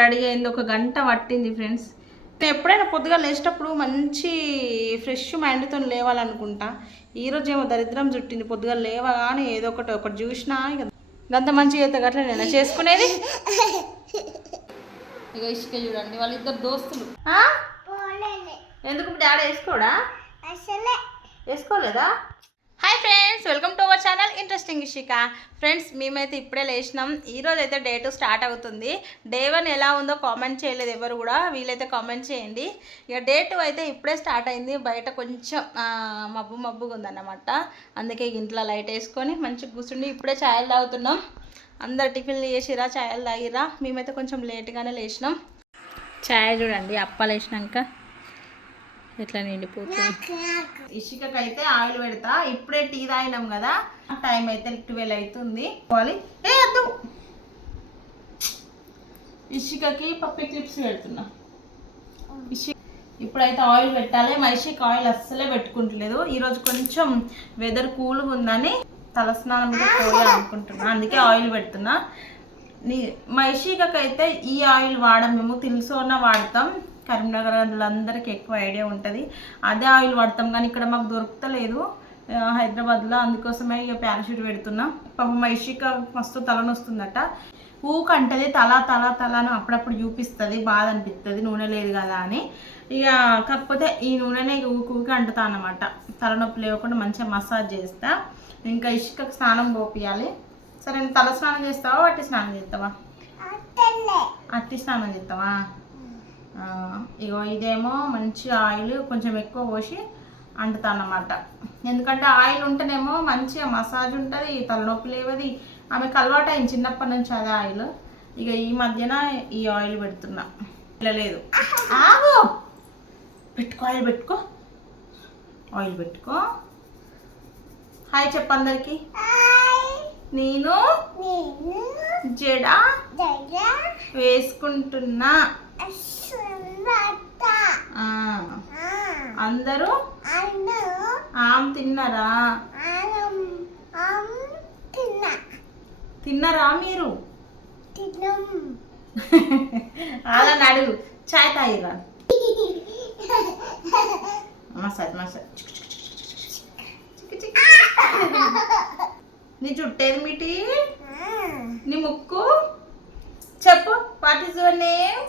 Ready అయింది. ఒక గంట పట్టింది ఫ్రెండ్స్. నేను ఎప్పుడైనా పొద్దుగా లేచేటప్పుడు మంచి ఫ్రెష్ మైండ్తో లేవాలనుకుంటా. ఈరోజు ఏమో దరిద్రం చుట్టింది. పొద్దుగా లేవగానే ఏదో ఒకటి ఒకటి చూసినా ఇక గంత మంచిగా అయితే గట్ల నేను చేసుకునేది. ఇక ఇసుక చూడండి వాళ్ళిద్దరు దోస్తులు? ఎందుకు డాడీ వేసుకోడా? వేసుకోలేదా? Hi friends welcome to our channel interesting Ishika friends మేమైతే ఇప్పుడే లేచినాం. ఈరోజు అయితే డే టూ స్టార్ట్ అవుతుంది. డే వన్ ఎలా ఉందో కామెంట్ చేయలేదు ఎవరు కూడా. వీలైతే కామెంట్ చేయండి. ఇక డే టూ అయితే ఇప్పుడే స్టార్ట్ అయింది. బయట కొంచెం మబ్బు మబ్బుగా ఉందన్నమాట. అందుకే ఇంట్లో లైట్ వేసుకొని మంచిగా కూర్చుండి ఇప్పుడే ఛాయలు తాగుతున్నాం. అందరు టిఫిన్లు చేసిరా ఛాయలు తాగిరా మేమైతే కొంచెం లేట్గానే లేచినాం. ఛాయ్ చూడండి అప్పాలు వేసినాక ఎట్లా నిండిపోతుంది? ఇసుకకైతే ఆయిల్ పెడతా. ఇప్పుడే టీ తాగినాం కదా. టైం అయితే ట్వెల్వ్ అవుతుంది పోవాలి. ఏ అద్దు ఇసుకకి పప్పి క్లిప్స్ పెడుతున్నా. ఇప్పుడైతే ఆయిల్ పెట్టాలి. మైషిక్ ఆయిల్ అస్సలే పెట్టుకుంటలేదు. ఈరోజు కొంచెం వెదర్ కూల్గా ఉందని తలస్నానం మీద అనుకుంటున్నా. అందుకే ఆయిల్ పెడుతున్నా. నీ మైషికకైతే ఈ ఆయిల్ వాడం మేము. తెలుసోన వాడతాం. కరీంనగర్ అందరికీ ఎక్కువ ఐడియా ఉంటుంది. అదే ఆయిల్ వాడతాం కానీ ఇక్కడ మాకు దొరుకుతలేదు. హైదరాబాద్లో అందుకోసమే ఇక ప్యారాషూట్ పెడుతున్నా. పాపం మైషిక మస్తు తలనొస్తుందట. ఊక అంటది తల తల తల అని అప్పుడప్పుడు చూపిస్తుంది బాధ అనిపిస్తుంది నూనె లేదు కదా అని. ఇక కాకపోతే ఈ నూనెనే ఊక ఊక అంటుతా అన్నమాట. తలనొప్పి లేకుండా మంచిగా మసాజ్ చేస్తా. ఇంకా ఇసుకకు స్నానం పోపియాలి. సరే తల స్నానం చేస్తావా వట్టి స్నానం చేస్తావా? అట్టి స్నానం చేస్తావా? ఇగో ఇదేమో మంచి ఆయిల్ కొంచెం ఎక్కువ పోసి అన్నమాట ఎందుకంటే ఆయిల్ ఉంటేనేమో మంచిగా మసాజ్ ఉంటుంది తలనొప్పి లేవది. ఆమెకు అలవాటు అయింది చిన్నప్పటి నుంచి అదే ఆయిల్. ఇక ఈ మధ్యన ఈ ఆయిల్ పెడుతున్నా. లేదు ఆగు! పెట్టుకో ఆయిల్ పెట్టుకో. ఆయిల్ పెట్టుకో. హాయ్ చెప్పు అందరికి. నేను జడ వేసుకుంటున్నా. అందరూ ఆమ్ తిన్నారా? తిన్నారా మీరు? అలా అడుగు చాయ్ తాగిరా మసాజ్ మసాజ్ నీ జుట్టేది మిటి? నీ ముక్కు చెప్పు what is your name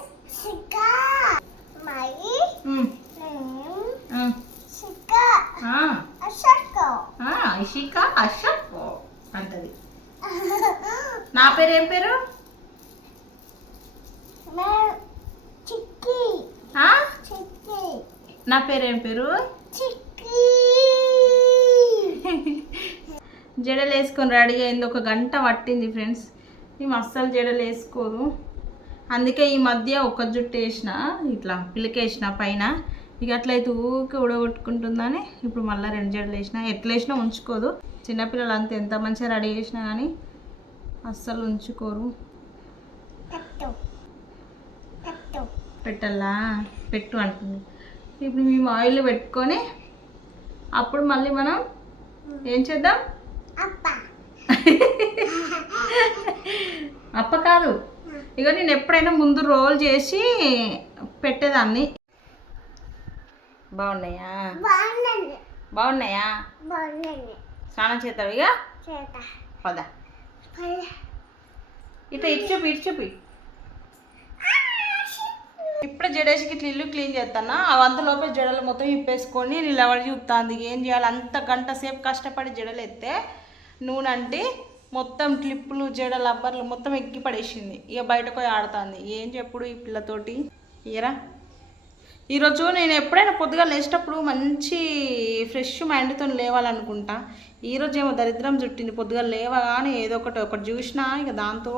Ishika అషక్ అంటది నా పేరు ఏం పేరు ఆ? నా పేరు ఏం పేరు? జడలు వేసుకొని రెడీ అయింది. ఒక గంట పట్టింది ఫ్రెండ్స్. మేము అస్సలు జడలు వేసుకోదు. అందుకే ఈ మధ్య ఒక జుట్టు వేసిన ఇట్లా పిలకేసిన పైన. ఇక అట్లయితే ఊకే ఉడగొట్టుకుంటుందని ఇప్పుడు మళ్ళీ రెండు జడలు వేసిన. ఎట్లా వేసినా ఉంచుకోదు. చిన్నపిల్లలు అంతా ఎంత మంచిగా రెడీ చేసినా కానీ అస్సలు ఉంచుకోరు. పెట్టాలా? పెట్టు అంటుంది. ఇప్పుడు మేము ఆయిల్ పెట్టుకొని అప్పుడు మళ్ళీ మనం ఏం చేద్దాం? అప్ప. కాదు. ఇక నేను ఎప్పుడైనా ముందు రోల్ చేసి పెట్టేదాన్ని. బాగున్నాయా? బాగున్నాయా. స్నానం చేస్తావు ఇక పద. ఇట్లా ఇటు చూపి ఇటు చూపి. ఇప్పుడే జడేసికి ఇట్లా ఇల్లు క్లీన్ చేస్తానా అవంతలోపే జడలు మొత్తం ఇప్పేసుకొని నిలబడి ఎవరు చూస్తాంది ఏం చేయాలి? అంత గంట సేపు కష్టపడి జడలు ఎత్తే నూనె అంటే మొత్తం క్లిప్పులు జడ అబ్బర్లు మొత్తం ఎక్కి పడేసింది ఇక బయటకు పోయి ఆడుతుంది. ఏం చెప్పుడు ఈ పిల్లతోటి? ఇయరా ఈరోజు నేను ఎప్పుడైనా పొద్దుగా లేచేటప్పుడు మంచి ఫ్రెష్ మైండ్తో లేవాలనుకుంటా. ఈరోజు ఏమో దరిద్రం చుట్టింది పొద్దుగా లేవగానే ఏదో ఒకటి ఒకటి చూసినా ఇక దాంతో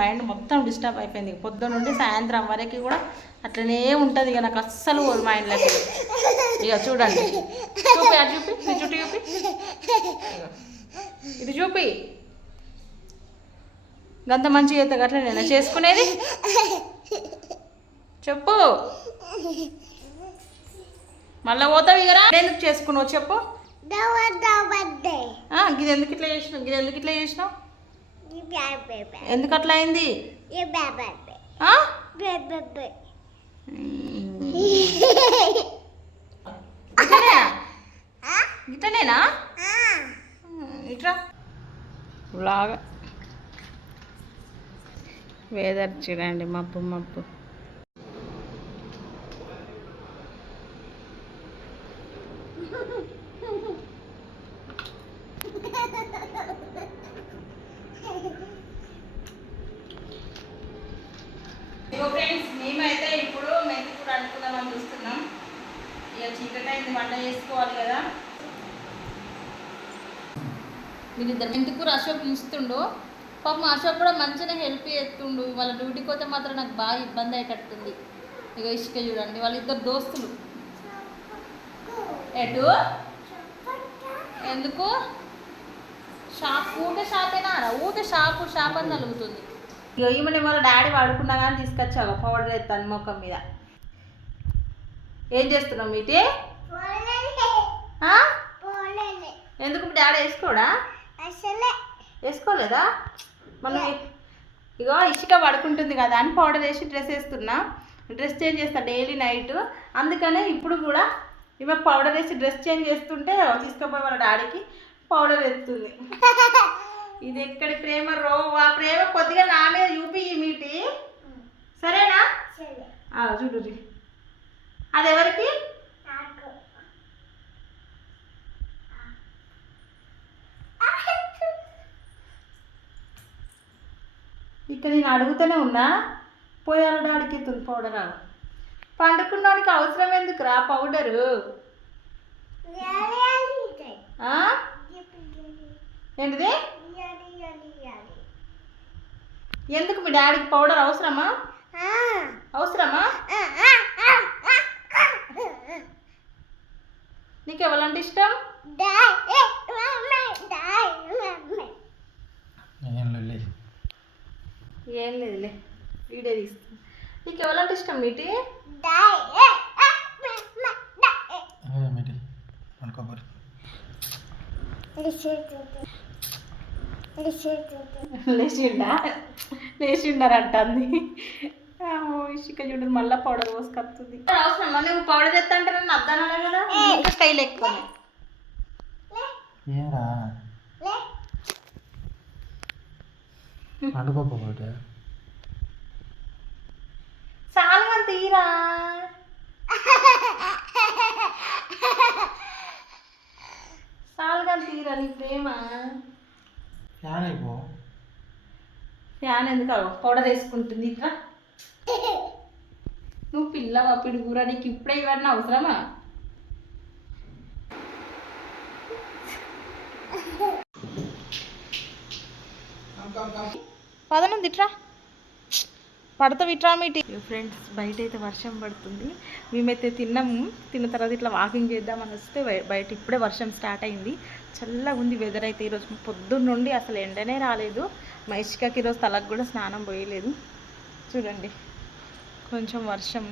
మైండ్ మొత్తం డిస్టర్బ్ అయిపోయింది. పొద్దున నుండి సాయంత్రం వరకు కూడా అట్లనే ఉంటుంది ఇక నాకు అస్సలు పోదు మైండ్లోకి ఇక చూడండి. చూపి అది చూపి నీ చుట్టూ చూపి. ఇది చూపి. గంత మంచి అయితే అట్లా నేను చేసుకునేది? చెప్పు. మళ్ళీ పోతావు ఇగరా? ఎందుకు చేసుకున్నావు చెప్పు. గిది ఎందుకు ఇట్లా చేసినావు? గిది ఎందుకు ఇట్లా చేసినావు? ఎందుకు అట్లా అయింది? ఇట్లనేనా? ఇట్లా లాగా. వేదర్ చూడండి మబ్బు మబ్బు. ఇగో ఫ్రెండ్స్ మేమైతే ఇప్పుడు మెంతి కూర అనుకుందామని చూస్తున్నాం. ఇక చీకటి అయింది వంట చేసుకోవాలి కదా. వీళ్ళిద్దరు మెంతి కూర అశోక్ ఇస్తుండు. పాపం అశోక్ కూడా మంచిగా హెల్ప్ చేస్తుండు. వాళ్ళ డ్యూటీకి పోతే మాత్రం నాకు బాగా ఇబ్బంది అయ్యేటట్టుంది ఇక ఇసుక చూడండి వాళ్ళిద్దరు దోస్తులు. ఎటు? ఎందుకు? షాప్ ఊట షాపేనా? ఊట షాపు షాప్ అని నలుగుతుంది. ఇక ఈమెని వాళ్ళ డాడీ వాడుకున్నా కానీ తీసుకొచ్చావు? పౌడర్ ఎత్తాను ముఖం మీద. ఏం చేస్తున్నావు మీటి? ఎందుకు మీ డాడీ వేసుకోడా? వేసుకోలేదా? మనం ఇగో ఇసుక పడుకుంటుంది కదా అని పౌడర్ వేసి డ్రెస్ వేస్తున్నా. డ్రెస్ చేంజ్ చేస్తా డైలీ నైట్ అందుకనే ఇప్పుడు కూడా ఈమె పౌడర్ వేసి డ్రెస్ చేంజ్ చేస్తుంటే తీసుకుపోయి వాళ్ళ డాడీకి పౌడర్ వేస్తుంది ఇది ఎక్కడి ప్రేమ రో? ఆ ప్రేమ కొద్దిగా నా మీద చూపి మీటి. సరేనా? చూడు. అది ఎవరికి ఇక్కడ నేను అడుగుతూనే ఉన్నా పోయాల డాడీకి తుని పౌడర్ పండుకున్నానికి అవసరం ఎందుకు రా పౌడరు? ఏంటిది ఎందుకు మీ డాడీకి పౌడర్ అవసరమా? అవసరమా? నీకు ఎవరంటే ఇష్టం? ఏం లేదులే. వీడియో తీస్తాను నీకు ఎవరంటే ఇష్టం మీటి? ఏమిటి అనుకోబోరు లేచిండా లేచిండారంటుంది ఇసుక చూడు మళ్ళీ పౌడర్ పోసుకొస్తుంది అవసరం నువ్వు పౌడర్ చేస్తా అంటే నన్ను అద్దానా కదా ఇంకా స్టైల్ ఎక్కువ. ఏరా? అనుకోకపోతే చాలా తీరా. సాల్గా తీరా నీ ప్రేమ. ఫ్యాన్ అయిపో. ఫ్యాన్ ఎందుకు అగో పౌడర్ వేసుకుంటుంది ఇట్లా నువ్వు పిల్లవా పిడుగురా నీకు ఇప్పుడే ఇవన్నీ అవసరమా? పదనుంది ఇట్రా. పడతా ఇట్రా మీటి ఫ్రెండ్స్ బయట అయితే వర్షం పడుతుంది. మేమైతే తిన్నాము. తిన్న తర్వాత ఇట్లా వాకింగ్ చేద్దామని వస్తే బయట ఇప్పుడే వర్షం స్టార్ట్ అయింది. చల్లగా ఉంది వెదర్ అయితే ఈరోజు పొద్దున్న నుండి అసలు ఎండనే రాలేదు. మా ఇష్కకి ఈరోజు తలకు కూడా స్నానం పోయలేదు. చూడండి కొంచెం వర్షం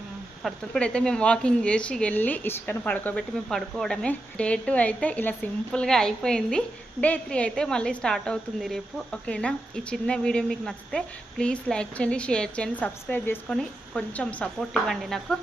పడుతుంది. ఇప్పుడైతే మేము వాకింగ్ చేసి వెళ్ళి ఇసుకను పడుకోబెట్టి మేము పడుకోవడమే. డే టూ అయితే ఇలా సింపుల్గా అయిపోయింది. డే త్రీ అయితే మళ్ళీ స్టార్ట్ అవుతుంది రేపు. ఓకేనా? ఈ చిన్న వీడియో మీకు నచ్చితే ప్లీజ్ లైక్ చేయండి షేర్ చేయండి సబ్స్క్రైబ్ చేసుకొని కొంచెం సపోర్ట్ ఇవ్వండి నాకు.